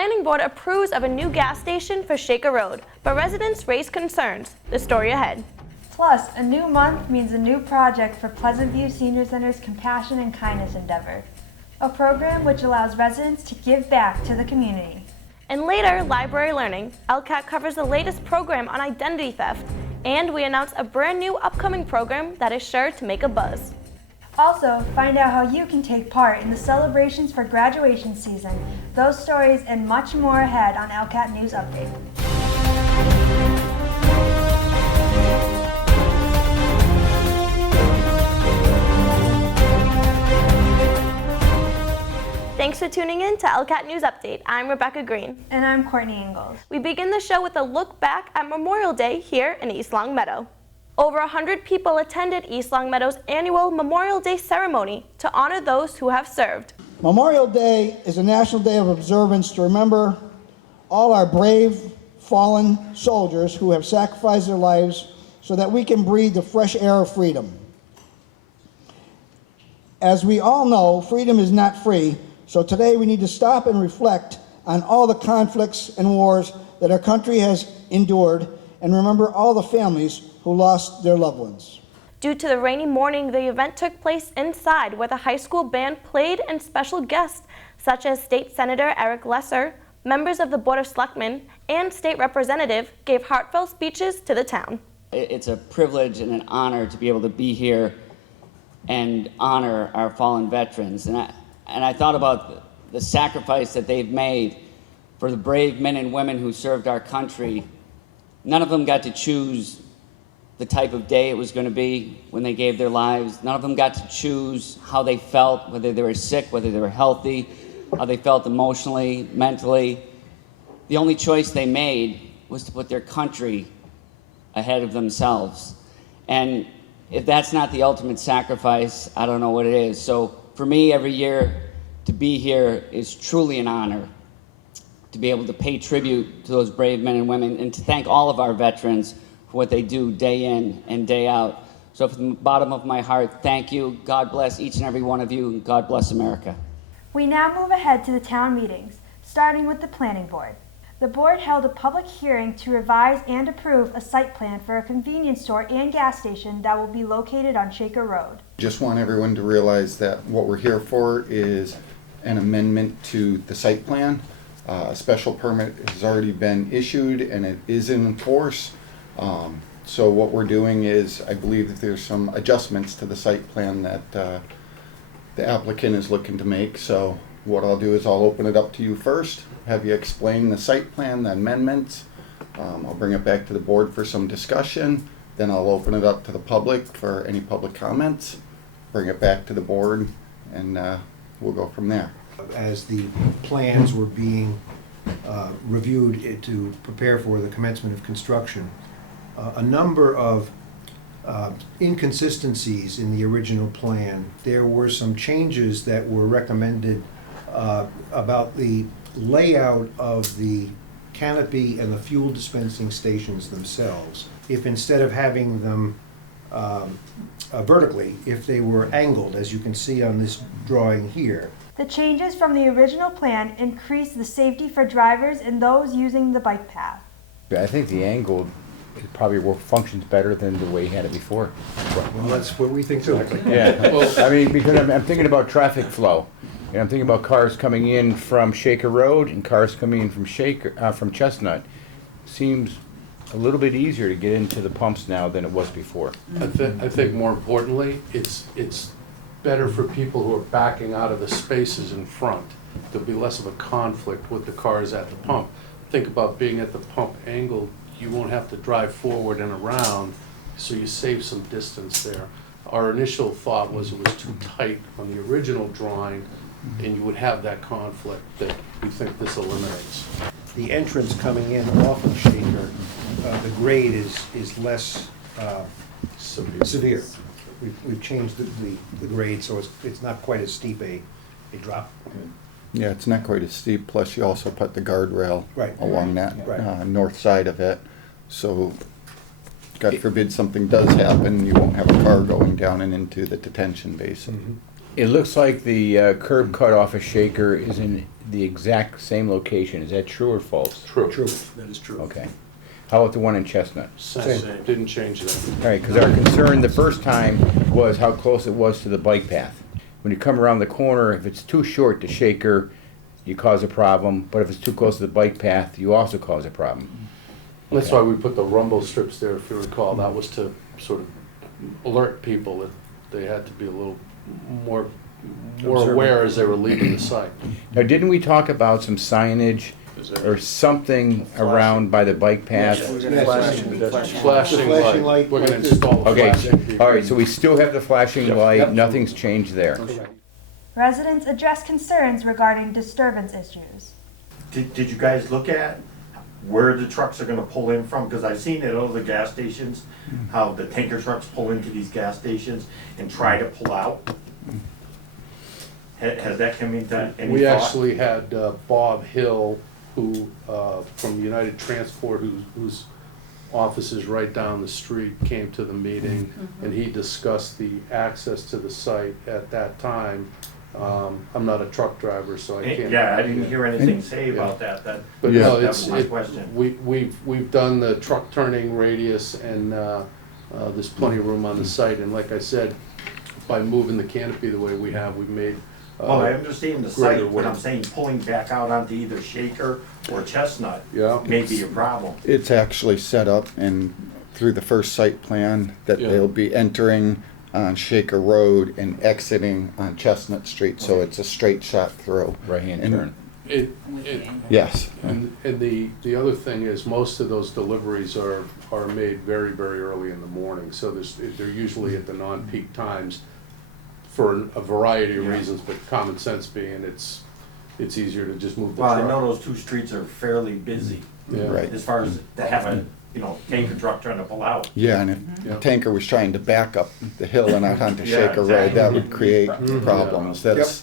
Planning Board approves of a new gas station for Shaker Road, but residents raise concerns. The story ahead. Plus, a new month means a new project for Pleasant View Senior Center's Compassion and Kindness Endeavor, a program which allows residents to give back to the community. And later, Library Learning. ELCAT covers the latest program on identity theft, and we announce a brand new upcoming program that is sure to make a buzz. Also, find out how you can take part in the celebrations for graduation season. Those stories and much more ahead on ELCAT News Update. Thanks for tuning in to ELCAT News Update. I'm Rebecca Green. And I'm Courtney Ingalls. We begin the show with a look back at Memorial Day here in East Longmeadow. Over 100 people attended East Longmeadow's annual Memorial Day ceremony to honor those who have served. Memorial Day is a national day of observance to remember all our brave, fallen soldiers who have sacrificed their lives so that we can breathe the fresh air of freedom. As we all know, freedom is not free, so today we need to stop and reflect on all the conflicts and wars that our country has endured and remember all the families who lost their loved ones. Due to the rainy morning, the event took place inside where the high school band played and special guests such as State Senator Eric Lesser, members of the Board of Selectmen, and state representative gave heartfelt speeches to the town. It's a privilege and an honor to be able to be here and honor our fallen veterans. And I thought about the sacrifice that they've made for the brave men and women who served our country. None of them got to choose the type of day it was going to be when they gave their lives. None of them got to choose how they felt, whether they were sick, whether they were healthy, how they felt emotionally, mentally. The only choice they made was to put their country ahead of themselves. And if that's not the ultimate sacrifice, I don't know what it is. So for me, every year to be here is truly an honor, to be able to pay tribute to those brave men and women and to thank all of our veterans for what they do day in and day out. So from the bottom of my heart, thank you. God bless each and every one of you, and God bless America. We now move ahead to the town meetings, starting with the Planning Board. The board held a public hearing to revise and approve a site plan for a convenience store and gas station that will be located on Shaker Road. Just want everyone to realize that what we're here for is an amendment to the site plan. A special permit has already been issued and it is in force. So what we're doing is, I believe that there's some adjustments to the site plan that the applicant is looking to make. So what I'll do is I'll open it up to you first, have you explain the site plan, the amendments. I'll bring it back to the board for some discussion. Then I'll open it up to the public for any public comments, bring it back to the board, and we'll go from there. As the plans were being reviewed to prepare for the commencement of construction, a number of inconsistencies in the original plan. There were some changes that were recommended about the layout of the canopy and the fuel dispensing stations themselves. If instead of having them vertically, if they were angled, as you can see on this drawing here. The changes from the original plan increase the safety for drivers and those using the bike path. I think the angled probably functions better than the way he had it before. Well, that's what we think too. Yeah, well, I mean, because I'm thinking about traffic flow. And I'm thinking about cars coming in from Shaker Road and cars coming in from from Chestnut. Seems a little bit easier to get into the pumps now than it was before. I think more importantly, it's better for people who are backing out of the spaces in front. There'll be less of a conflict with the cars at the pump. Think about being at the pump angle. You won't have to drive forward and around, so you save some distance there. Our initial thought was it was too tight on the original drawing, and you would have that conflict that we think this eliminates. The entrance coming in off of Shaker, the grade is less severe. We've changed the grade, so it's not quite as steep a drop. Yeah, it's not quite as steep, plus you also put the guardrail along that north side of it. So, God forbid something does happen, you won't have a car going down and into the detention basin. It looks like the curb cut off of Shaker is in the exact same location. Is that true or false? True. That is true. Okay. How about the one in Chestnut? Same. Didn't change that. All right, because our concern the first time was how close it was to the bike path. When you come around the corner, if it's too short to Shaker, you cause a problem, but if it's too close to the bike path, you also cause a problem. That's why we put the rumble strips there, if you recall. That was to sort of alert people that they had to be a little more aware as they were leaving the site. Now, didn't we talk about some signage or something around by the bike path? Flashing light. We're gonna install a Okay, flashing. all right, so we still have the flashing light, nothing's changed there. Residents addressed concerns regarding disturbance issues. Did you guys look at where the trucks are gonna pull in from? Because I've seen at other gas stations, how the tanker trucks pull into these gas stations and try to pull out. Has that come into any We thought? actually had Bob Hill, who, from United Transport, whose office is right down the street, came to the meeting, and he discussed the access to the site at that time. I'm not a truck driver, so I can't. Yeah, I didn't hear anything say about that, But Yeah. no, that it's, was my question. we've done the truck turning radius, and there's plenty of room on the site, and like I said, by moving the canopy the way we have, we've made. Well, I understand the greater site, but I'm width. saying pulling back out onto either Shaker or Chestnut Yeah. may be a problem. It's actually set up and through the first site plan that Yeah. they'll be entering on Shaker Road and exiting on Chestnut Street, so it's a straight shot through. Right-hand And- turn. It, Yes. and the other thing is, most of those deliveries are made very, very early in the morning, so they're usually at the non-peak times for a variety of reasons, but common sense being, it's easier to just move the Well, truck. I know those two streets are fairly busy, Yeah. Right. as far as to have a, tanker truck trying to pull out. Yeah, and if Yeah. a tanker was trying to back up the hill and out onto Yeah, Shaker Road, that would create exactly. problems. That's,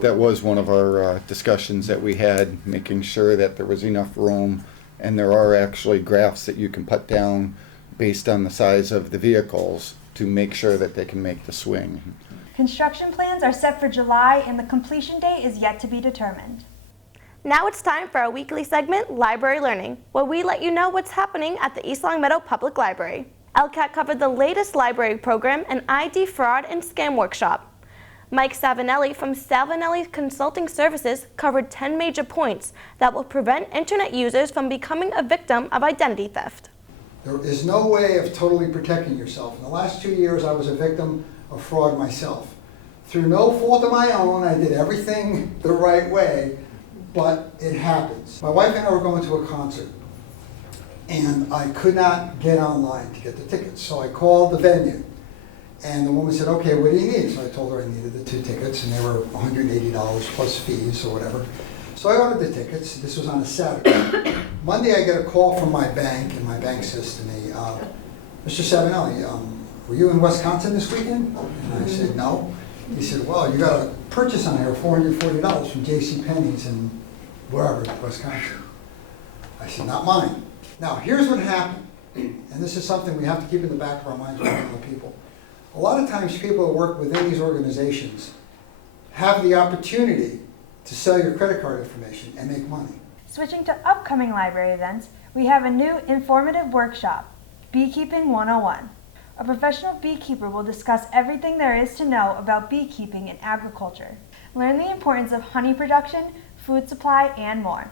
that was one of our discussions that we had, making sure that there was enough room. And there are actually graphs that you can put down based on the size of the vehicles to make sure that they can make the swing. Construction plans are set for July and the completion date is yet to be determined. Now it's time for our weekly segment, Library Learning, where we let you know what's happening at the East Long Meadow Public Library. ELCAT covered the latest library program and ID fraud and scam workshop. Mike Savinelli from Savinelli Consulting Services covered 10 major points that will prevent internet users from becoming a victim of identity theft. There is no way of totally protecting yourself. In the last 2 years, I was a victim of fraud myself. Through no fault of my own, I did everything the right way, but it happens. My wife and I were going to a concert, and I could not get online to get the tickets. So I called the venue, and the woman said, okay, what do you need? So I told her I needed the 2 tickets, and they were $180 plus fees or whatever. So I ordered the tickets. This was on a Saturday. Monday, I get a call from my bank, and my bank says to me, Mr. Savinelli, were you in Wisconsin this weekend? And I said, no. He said, well, you got a purchase on here of $440 from JCPenney's in wherever, Wisconsin. I said, not mine. Now, here's what happened, and this is something we have to keep in the back of our minds when we're dealing with people. A lot of times, people that work within these organizations have the opportunity to sell your credit card information and make money. Switching to upcoming library events, we have a new informative workshop, Beekeeping 101. A professional beekeeper will discuss everything there is to know about beekeeping and agriculture. Learn the importance of honey production, food supply, and more.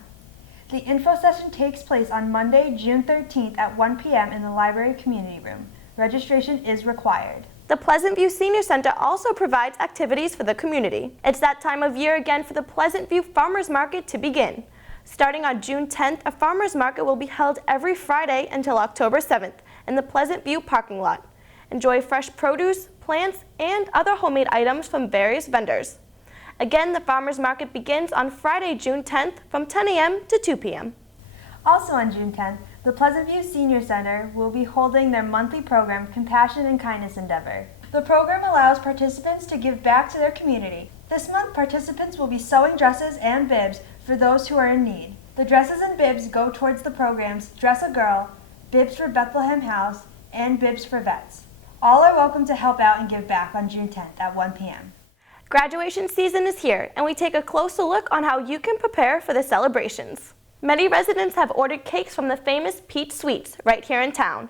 The info session takes place on Monday, June 13th at 1 p.m. in the library community room. Registration is required. The Pleasant View Senior Center also provides activities for the community. It's that time of year again for the Pleasant View Farmers Market to begin. Starting on June 10th, a farmers market will be held every Friday until October 7th in the Pleasant View parking lot. Enjoy fresh produce, plants, and other homemade items from various vendors. Again, the farmers market begins on Friday, June 10th from 10 a.m. to 2 p.m. Also on June 10th, the Pleasant View Senior Center will be holding their monthly program, Compassion and Kindness Endeavor. The program allows participants to give back to their community. This month, participants will be sewing dresses and bibs for those who are in need. The dresses and bibs go towards the programs Dress a Girl, Bibs for Bethlehem House, and Bibs for Vets. All are welcome to help out and give back on June 10th at 1 p.m. Graduation season is here, and we take a closer look on how you can prepare for the celebrations. Many residents have ordered cakes from the famous Peach Sweets right here in town.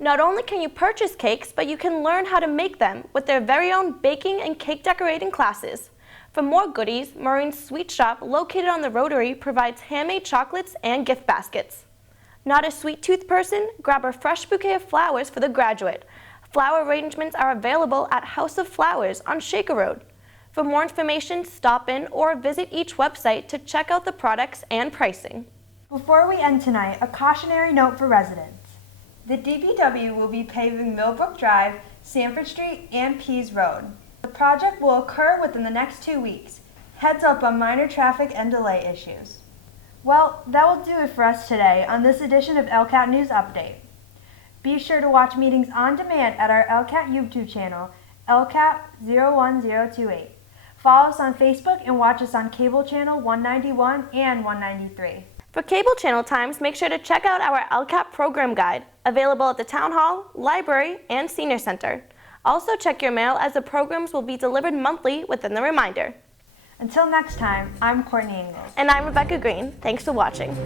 Not only can you purchase cakes, but you can learn how to make them with their very own baking and cake decorating classes. For more goodies, Maureen's Sweet Shop, located on the Rotary, provides handmade chocolates and gift baskets. Not a sweet tooth person? Grab a fresh bouquet of flowers for the graduate. Flower arrangements are available at House of Flowers on Shaker Road. For more information, stop in or visit each website to check out the products and pricing. Before we end tonight, a cautionary note for residents. The DPW will be paving Millbrook Drive, Sanford Street, and Pease Road. The project will occur within the next 2 weeks. Heads up on minor traffic and delay issues. Well, that will do it for us today on this edition of ELCAT News Update. Be sure to watch meetings on demand at our ELCAT YouTube channel, ELCAT 01028. Follow us on Facebook and watch us on cable channel 191 and 193. For cable channel times, make sure to check out our ELCAT program guide, available at the Town Hall, Library, and Senior Center. Also check your mail, as the programs will be delivered monthly within the reminder. Until next time, I'm Courtney Ingalls. And I'm Rebecca Green. Thanks for watching.